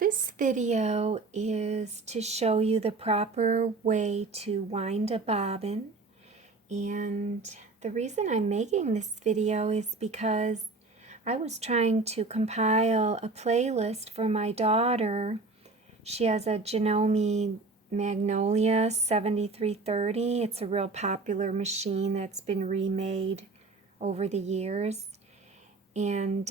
This video is to show you the proper way to wind a bobbin, and the reason I'm making this video is because I was trying to compile a playlist for my daughter. She has a Janome Magnolia 7330. It's a real popular machine that's been remade over the years, and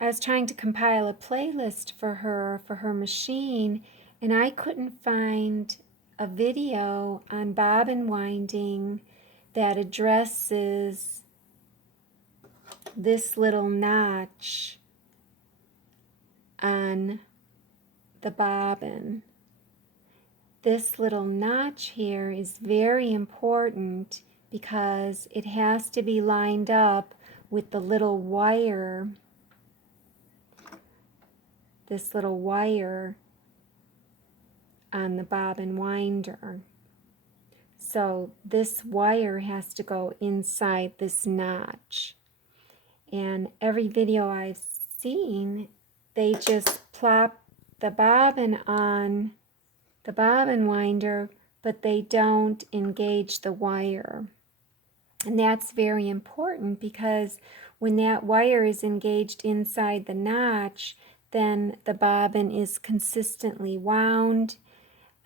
I was trying to compile a playlist for her machine, and I couldn't find a video on bobbin winding that addresses this little notch on the bobbin. This little notch here is very important because it has to be lined up with the little wire, this little wire on the bobbin winder. So this wire has to go inside this notch. And every video I've seen, they just plop the bobbin on the bobbin winder, but they don't engage the wire. And that's very important because when that wire is engaged inside the notch, then the bobbin is consistently wound.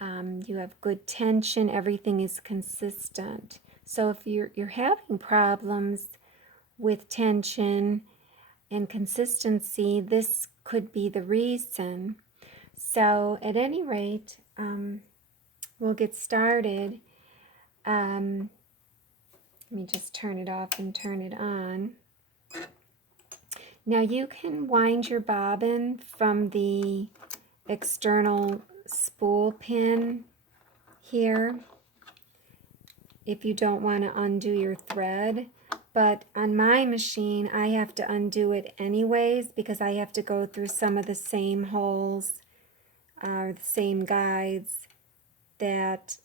You have good tension, everything is consistent. So if you're having problems with tension and consistency, this could be the reason. So at any rate, we'll get started. Let me just turn it off and turn it on. Now you can wind your bobbin from the external spool pin here if you don't want to undo your thread, but on my machine I have to undo it anyways because I have to go through some of the same holes or the same guides that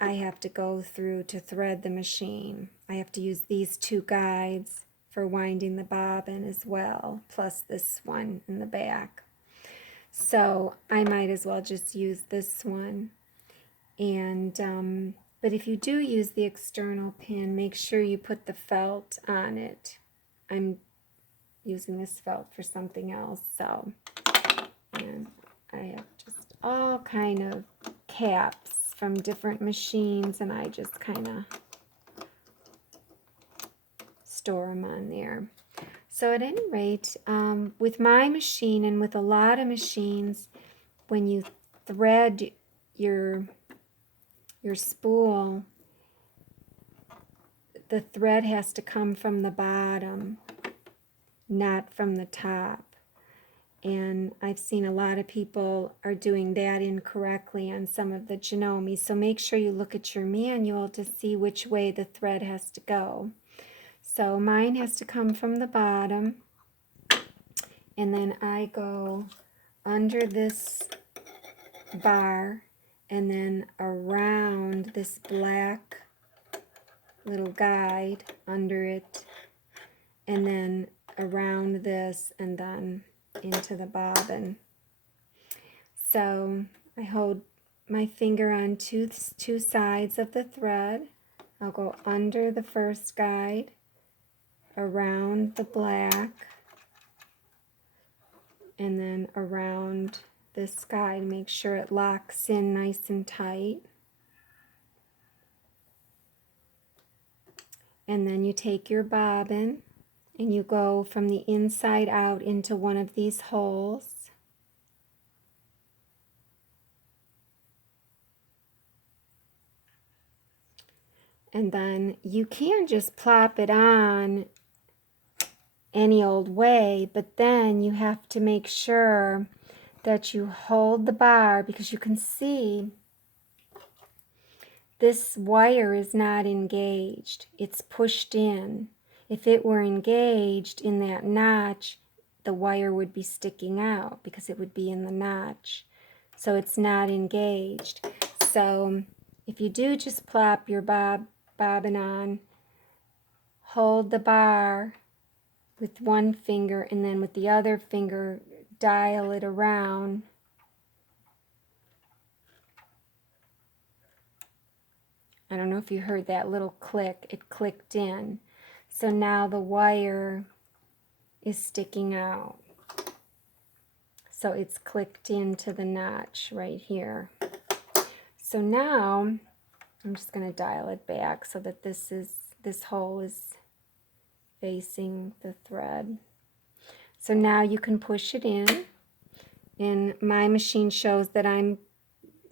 I have to go through to thread the machine. I have to use these two guides for winding the bobbin as well, plus this one in the back. So I might as well just use this one. And but if you do use the external pin, make sure you put the felt on it. I'm using this felt for something else, so. And I have just all kind of caps from different machines, and I just kind of store them on there. So at any rate, with my machine and with a lot of machines, when you thread your spool, the thread has to come from the bottom, not from the top. And I've seen a lot of people are doing that incorrectly on some of the Janome. So make sure you look at your manual to see which way the thread has to go. So mine has to come from the bottom, and then I go under this bar and then around this black little guide under it, and then around this and then into the bobbin. So I hold my finger on two sides of the thread. I'll go under the first guide, around the black, and then around this guide. Make sure it locks in nice and tight. And then you take your bobbin and you go from the inside out into one of these holes. And then you can just plop it on any old way, but then you have to make sure that you hold the bar, because you can see this wire is not engaged. It's pushed in. If it were engaged in that notch, the wire would be sticking out because it would be in the notch. So it's not engaged. So if you do just plop your bobbin on, hold the bar with one finger, and then with the other finger dial it around. I don't know if you heard that little click. It clicked in. So now the wire is sticking out. So it's clicked into the notch right here. So now I'm just going to dial it back so that this hole is facing the thread. So now you can push it in, and my machine shows that I'm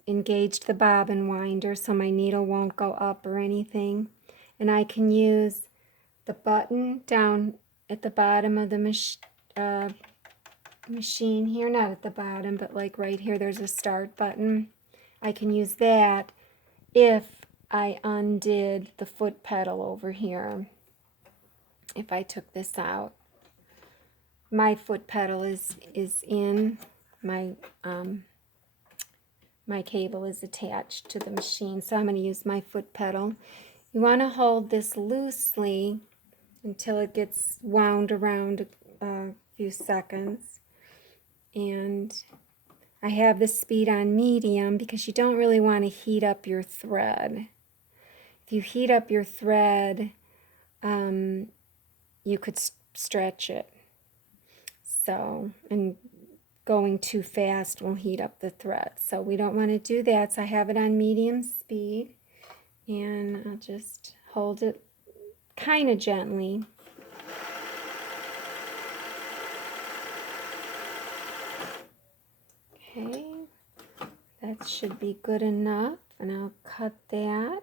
engaged the bobbin winder so my needle won't go up or anything. And I can use the button down at the bottom of the machine here, not at the bottom, but like right here there's a start button. I can use that if I undid the foot pedal over here. If I took this out, my foot pedal is in, my cable is attached to the machine, so I'm going to use my foot pedal. You want to hold this loosely until it gets wound around a few seconds. And I have the speed on medium because you don't really want to heat up your thread. If you heat up your thread, you could stretch it. So, and going too fast will heat up the thread. So we don't want to do that. So I have it on medium speed, and I'll just hold it kind of gently. Okay, that should be good enough, and I'll cut that.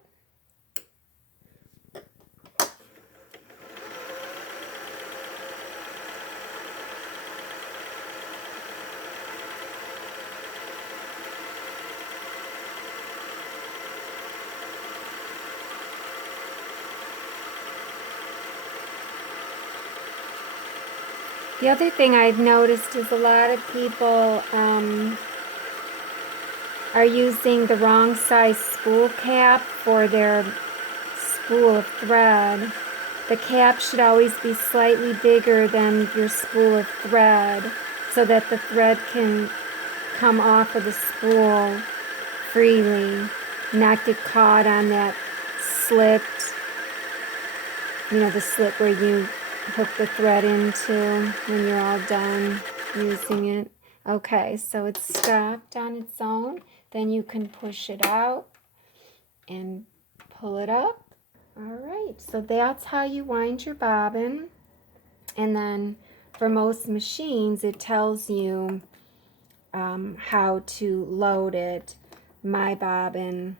The other thing I've noticed is a lot of people are using the wrong size spool cap for their spool of thread. The cap should always be slightly bigger than your spool of thread so that the thread can come off of the spool freely, not get caught on that slit, the slit where you hook the thread into when you're all done using it. Okay, so it's stopped on its own. Then you can push it out and pull it up. All right, so that's how you wind your bobbin. And then for most machines, it tells you how to load it. My bobbin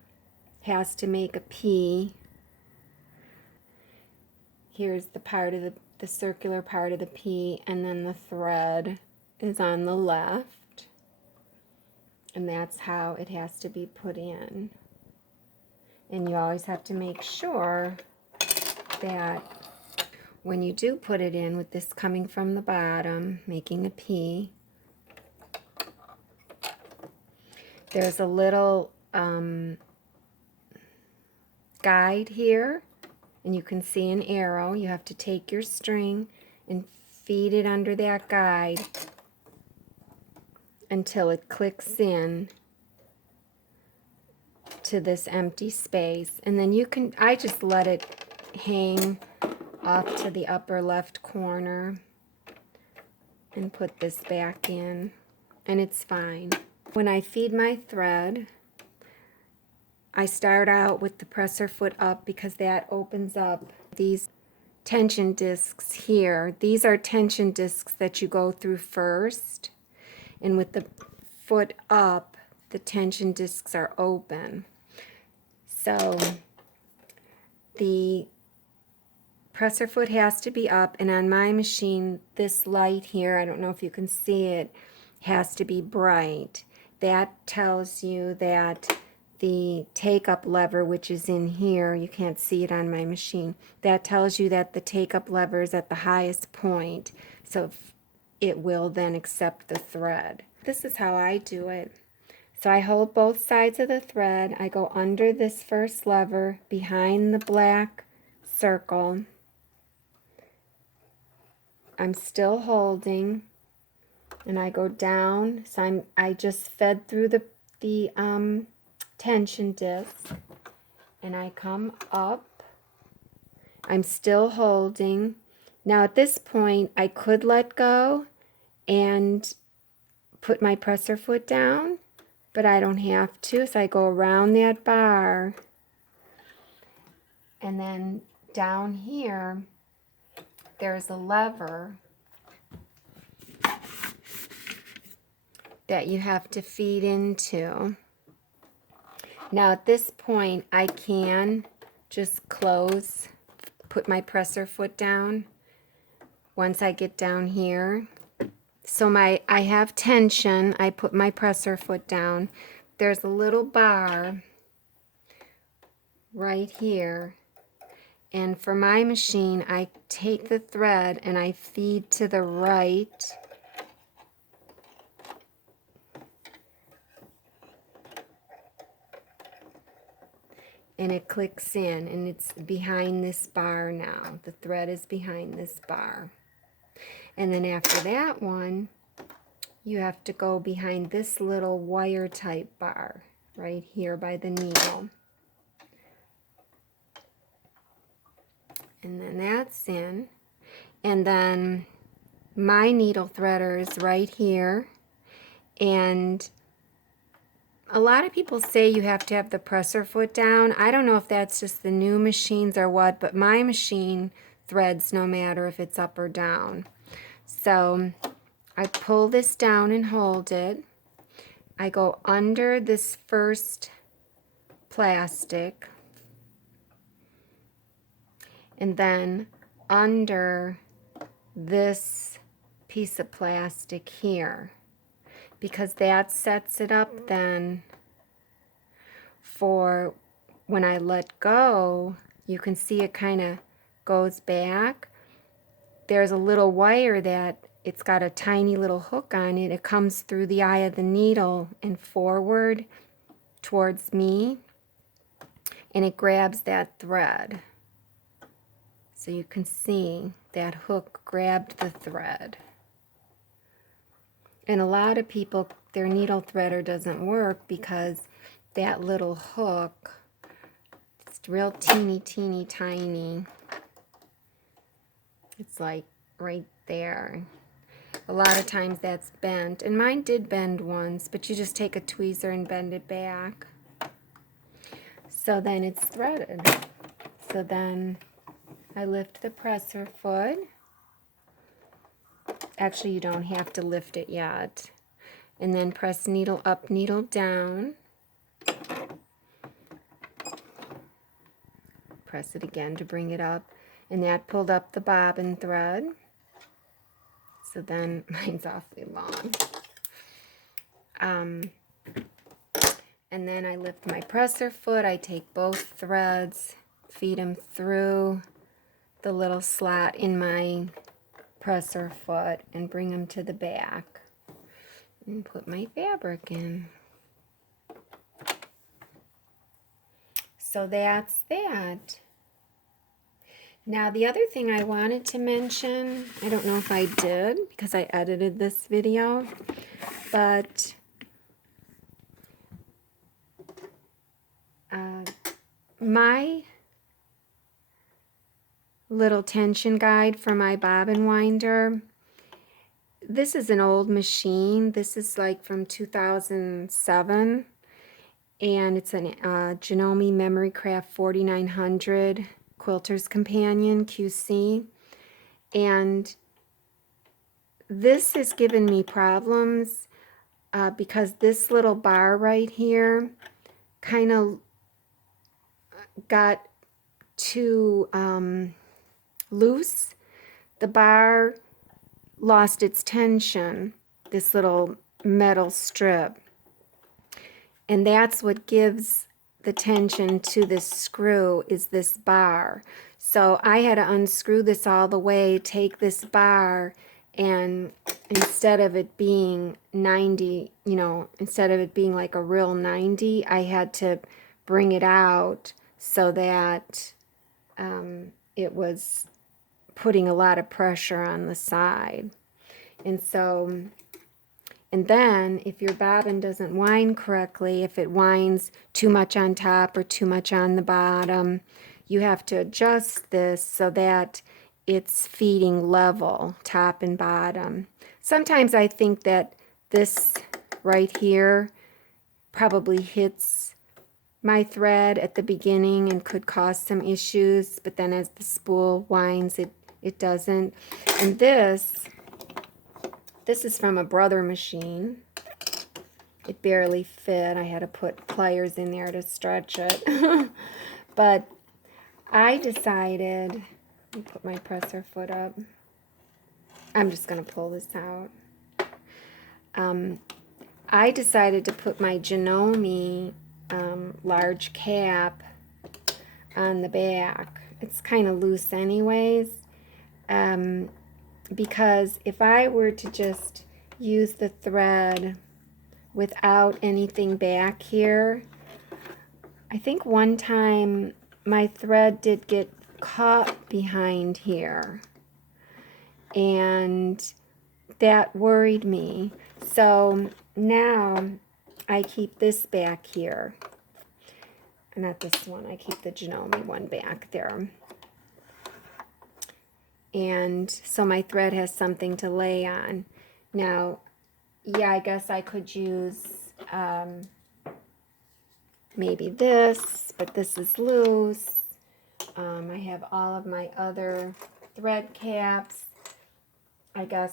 has to make a P. Here's the part of the circular part of the P, and then the thread is on the left, and that's how it has to be put in. And you always have to make sure that when you do put it in, with this coming from the bottom, making a P, there's a little guide here, and you can see an arrow. You have to take your string and feed it under that guide until it clicks in to this empty space. And then you can, I just let it hang off to the upper left corner and put this back in, and it's fine. When I feed my thread, I start out with the presser foot up because that opens up these tension discs here. These are tension discs that you go through first, and with the foot up, the tension discs are open. So the presser foot has to be up, and on my machine, this light here, I don't know if you can see it, has to be bright. That tells you that the take-up lever, which is in here, you can't see it on my machine, that tells you that the take-up lever is at the highest point, so it will then accept the thread. This is how I do it. So I hold both sides of the thread, I go under this first lever, behind the black circle, I'm still holding, and I go down. So I just fed through the tension disc, and I come up. I'm still holding. Now at this point, I could let go and put my presser foot down, but I don't have to. So I go around that bar, and then down here, there's a lever that you have to feed into. Now at this point, I can just put my presser foot down once I get down here. So I have tension, I put my presser foot down. There's a little bar right here. And for my machine, I take the thread and I feed to the right. And it clicks in, and it's behind this bar now. The thread is behind this bar. And then after that one, you have to go behind this little wire type bar right here by the needle. And then that's in. And then my needle threader is right here. And a lot of people say you have to have the presser foot down. I don't know if that's just the new machines or what, but my machine threads no matter if it's up or down. So I pull this down and hold it. I go under this first plastic, and then under this piece of plastic here, because that sets it up then for when I let go. You can see it kind of goes back. There's a little wire that it's got a tiny little hook on it. It comes through the eye of the needle and forward towards me, and it grabs that thread. So you can see that hook grabbed the thread. And a lot of people, their needle threader doesn't work because that little hook, it's real teeny tiny. It's like right there. A lot of times that's bent, and mine did bend once, but you just take a tweezer and bend it back. So then it's threaded. So then I lift the presser foot. Actually, you don't have to lift it yet. And then press needle up, needle down. Press it again to bring it up. And that pulled up the bobbin thread. So then, mine's awfully long. And then I lift my presser foot. I take both threads, feed them through the little slot in my presser foot, and bring them to the back. And put my fabric in. So that's that. Now the other thing I wanted to mention, I don't know if I did because I edited this video, but my little tension guide for my bobbin winder, this is an old machine. This is like from 2007, and it's an Janome Memory Craft 4900 Quilter's Companion QC, and this has given me problems because this little bar right here kind of got too loose. The bar lost its tension, this little metal strip, and that's what gives the tension to this screw, is this bar. So I had to unscrew this all the way, take this bar, and instead of it being 90, instead of it being like a real 90, I had to bring it out so that it was putting a lot of pressure on the side. And so And then if your bobbin doesn't wind correctly, if it winds too much on top or too much on the bottom, you have to adjust this so that it's feeding level, top and bottom. Sometimes I think that this right here probably hits my thread at the beginning and could cause some issues, but then as the spool winds, it doesn't. And this is from a Brother machine. It barely fit. I had to put pliers in there to stretch it. But I decided, let me put my presser foot up. I'm just going to pull this out. I decided to put my Janome large cap on the back. It's kind of loose anyways. Because if I were to just use the thread without anything back here, I think one time my thread did get caught behind here, and that worried me. So now I keep this back here. Not this one, I keep the Janome one back there. And so my thread has something to lay on. Now, yeah, I guess I could use maybe this, but this is loose. I have all of my other thread caps. I guess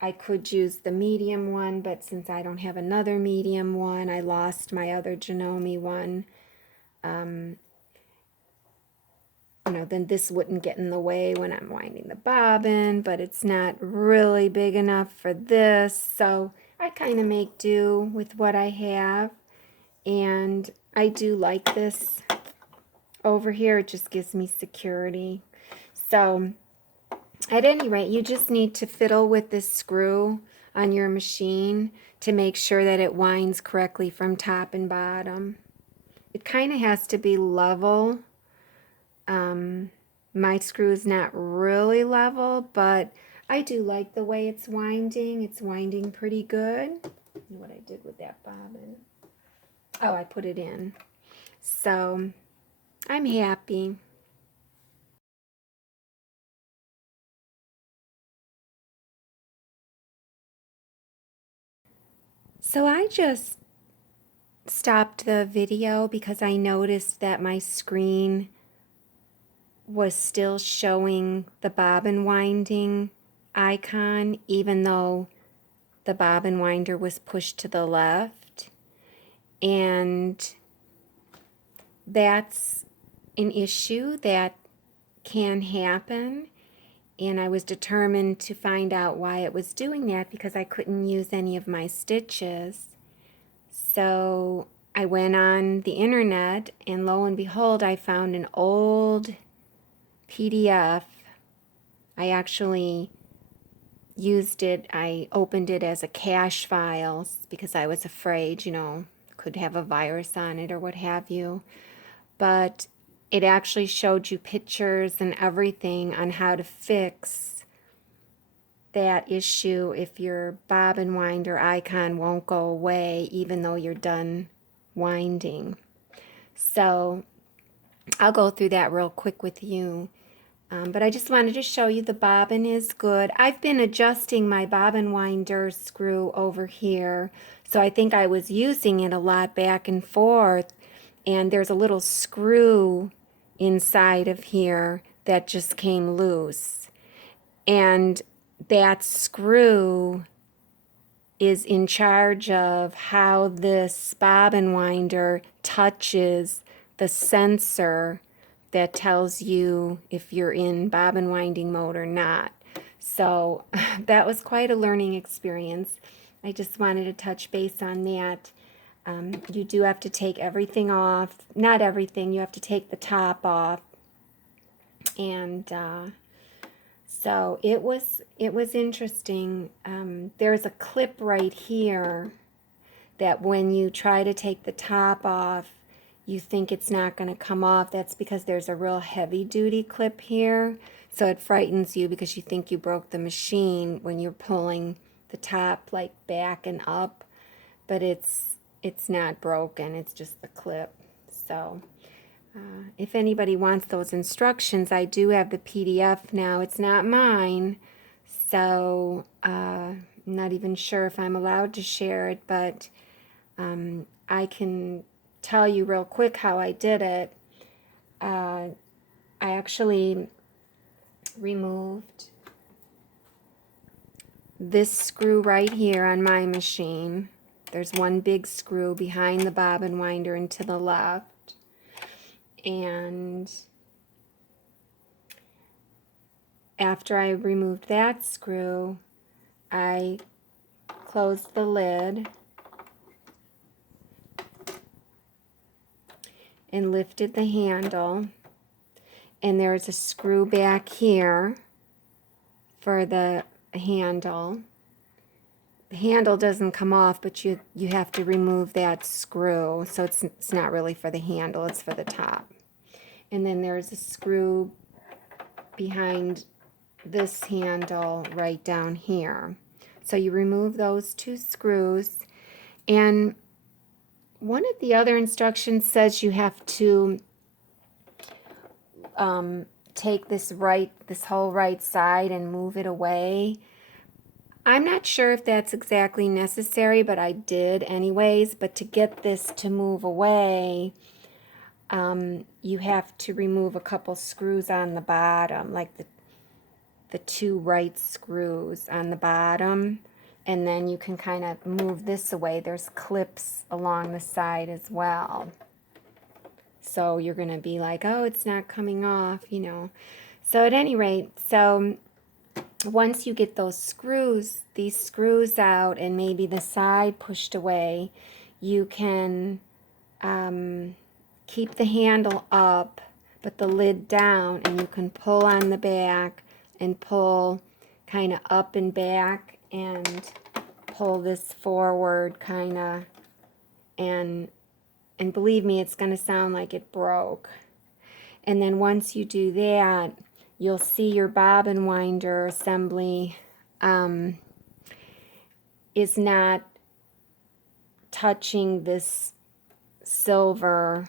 I could use the medium one, but since I don't have another medium one, I lost my other Janome one. You know, then this wouldn't get in the way when I'm winding the bobbin, but it's not really big enough for this. So I kind of make do with what I have. And I do like this over here. It just gives me security. So at any rate, you just need to fiddle with this screw on your machine to make sure that it winds correctly from top and bottom. It kind of has to be level. My screw is not really level, but I do like the way it's winding. It's winding pretty good. What I did with that bobbin. Oh, I put it in. So I'm happy. So I just stopped the video because I noticed that my screen was still showing the bobbin winding icon, even though the bobbin winder was pushed to the left. And that's an issue that can happen. And I was determined to find out why it was doing that because I couldn't use any of my stitches. So I went on the internet, and lo and behold, I found an old PDF. I actually used it, I opened it as a cache file because I was afraid, you know, could have a virus on it or what have you. But it actually showed you pictures and everything on how to fix that issue if your bobbin winder icon won't go away even though you're done winding. So I'll go through that real quick with you. But I just wanted to show you the bobbin is good. I've been adjusting my bobbin winder screw over here, so I think I was using it a lot back and forth, and there's a little screw inside of here that just came loose. And that screw is in charge of how this bobbin winder touches the sensor that tells you if you're in bobbin winding mode or not. So that was quite a learning experience. I just wanted to touch base on that. You do have to take everything off. Not everything. You have to take the top off. And so it was interesting. There's a clip right here that when you try to take the top off, you think it's not going to come off. That's because there's a real heavy duty clip here. So it frightens you because you think you broke the machine when you're pulling the top like back and up, but it's not broken, it's just the clip. So if anybody wants those instructions, I do have the PDF now. It's not mine, so I'm not even sure if I'm allowed to share it, but I can tell you real quick how I did it. I actually removed this screw right here on my machine. There's one big screw behind the bobbin winder and to the left. And after I removed that screw, I closed the lid and lifted the handle. And there's a screw back here for the handle. The handle doesn't come off, but you have to remove that screw. So it's not really for the handle, it's for the top. And then there's a screw behind this handle right down here. So you remove those two screws. And one of the other instructions says you have to take this whole right side and move it away. I'm not sure if that's exactly necessary, but I did anyways. But to get this to move away, you have to remove a couple screws on the bottom, like the two right screws on the bottom, and then you can kind of move this away. There's clips along the side as well. So you're going to be like, oh, it's not coming off, you know. So at any rate, so once you get these screws out and maybe the side pushed away, you can keep the handle up but the lid down, and you can pull on the back and pull kind of up and back and pull this forward kind of, and believe me, it's going to sound like it broke. And then once you do that, you'll see your bobbin winder assembly is not touching this silver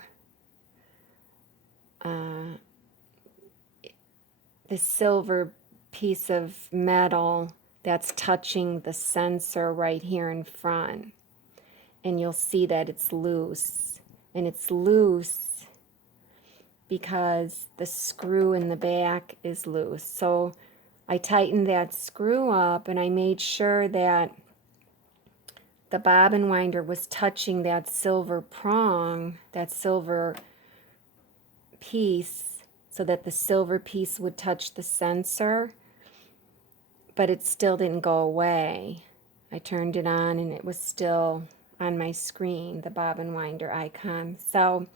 piece of metal that's touching the sensor right here in front. And you'll see that it's loose. And it's loose because the screw in the back is loose. So I tightened that screw up, and I made sure that the bobbin winder was touching that silver prong, that silver piece, so that the silver piece would touch the sensor, but it still didn't go away. I turned it on and it was still on my screen, the bobbin winder icon. So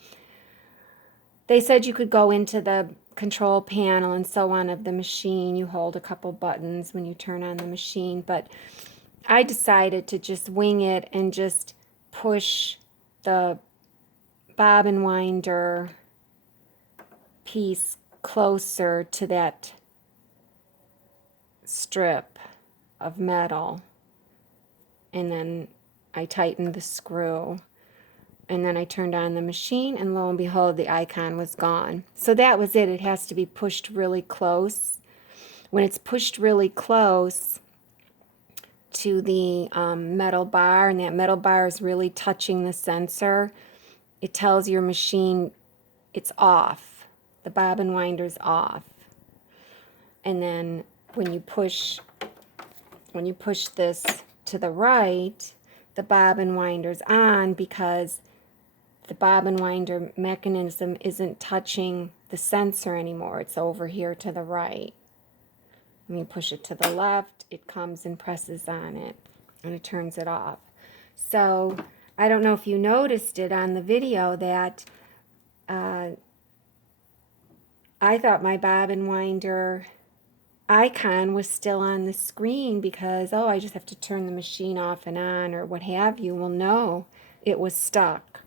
they said you could go into the control panel and so on of the machine. You hold a couple buttons when you turn on the machine, but I decided to just wing it and just push the bobbin winder piece closer to that strip of metal, and then I tightened the screw, and then I turned on the machine, and lo and behold, the icon was gone. So that was it. It has to be pushed really close. When it's pushed really close to the metal bar, and that metal bar is really touching the sensor, it tells your machine it's off. The bobbin winder's off. And then when you push this to the right, the bobbin winder's on, because the bobbin winder mechanism isn't touching the sensor anymore. It's over here to the right. When you push it to the left, it comes and presses on it, and it turns it off. So I don't know if you noticed it on the video that I thought my bobbin winder icon was still on the screen because, oh, I just have to turn the machine off and on or what have you. Well, no, it was stuck.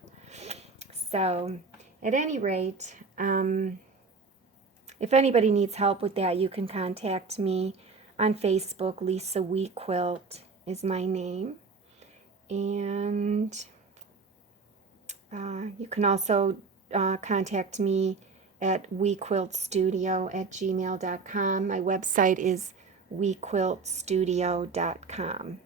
So at any rate, if anybody needs help with that, you can contact me on Facebook, Lisa We Quilt, is my name. And you can also contact me at wequiltstudio@gmail.com. My website is wequiltstudio.com.